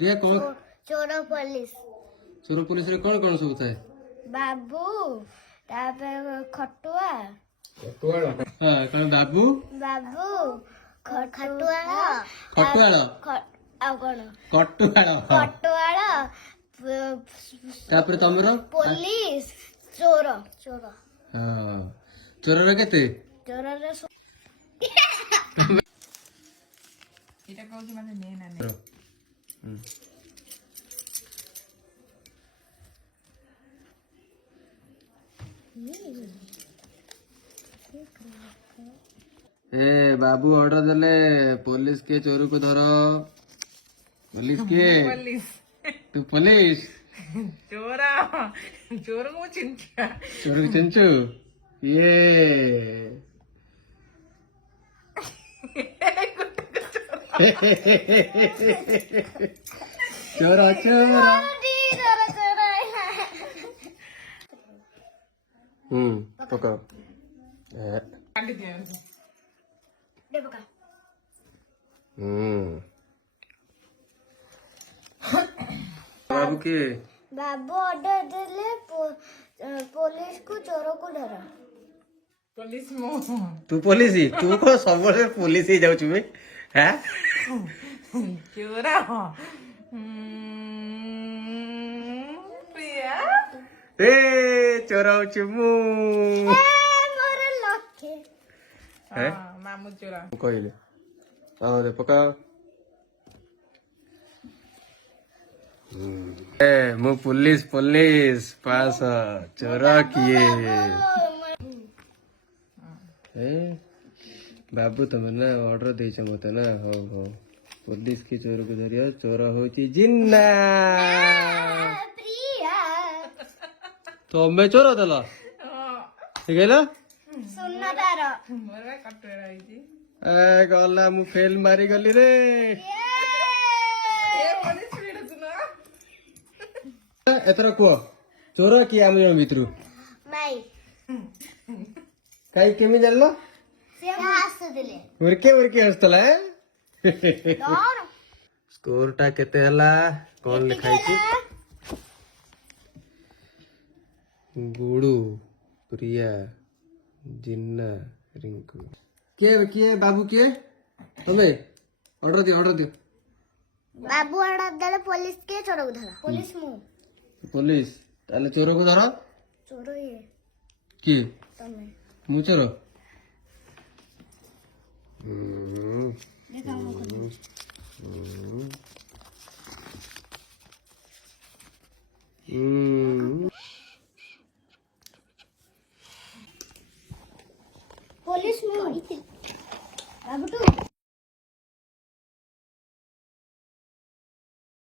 रे कौन चोर पुलिस चोर पुलिस रे कौन कौन सब थाए बाबू खटुआ हां कौन बाबू बाबू खटुआ खटुआळ ଆଉ କଣ କଟୁଆଳ କଟୁଆଳ ତାପରେ ତମର ପୋଲିସ ଚୋର ଚୋର ହଁ ଚୋରର କେତେ ଚୋରରେ এটা কହୁଛି ମାନେ ନେ ନା ନେ ए बाबू ऑर्डर देले पुलिस के चोर को धरो पुलिस के ପୋଲିସ तू पुलिस ଚୋର ଚୋରକୁ ମୁଁ ଚିହ୍ନିଛି चोर को चिंचू ये चोर चोर पकड़ो କାଟି ଦିଅନ୍ତୁ बाबू के बाबू ऑर्डर देले पुलिस को चोर को धरा ପୋଲିସ ମୁଁ तू पुलिस ही तू को सब पुलिस ही जाऊ छुबे हैं ଚୋର ପ୍ରିୟା ए चोर होची मु मोर लखे हैं ମାମୁଁ ଚୋର କହିଲେ ଆଉ ରେ ପକା ए मु पुलिस पुलिस पास चोर किए ए बाबू तुम ना ऑर्डर देछ मते ना हो हो पुलिस के चोर को धरिया चोर होची जिन्ना प्रिया तमे चोर देला गेला सुनना तार ମୋର ବା କଟୁଆଳ ହେଇଛି ए गला मु फेल मारी गली रे ଏ ପୋଲିସ ଭିଡୁଛୁ ନା एतर को चोर किए आम भितरु माई काई केमी जानलो से हास दिले उरके उरके हस्तला डर स्कोर टा केते हला कोन लिखाई छी गुडू प्रिया जिन्ना रिंकू के बाबू के तमे ऑर्डर दियो बाबू ऑर्डर देले पुलिस के चोर को धरा पुलिस मु पुलिस ताले चोर को धरो चोर ये की तमे मु चोर देखा मु पुलिस मु बाबू तू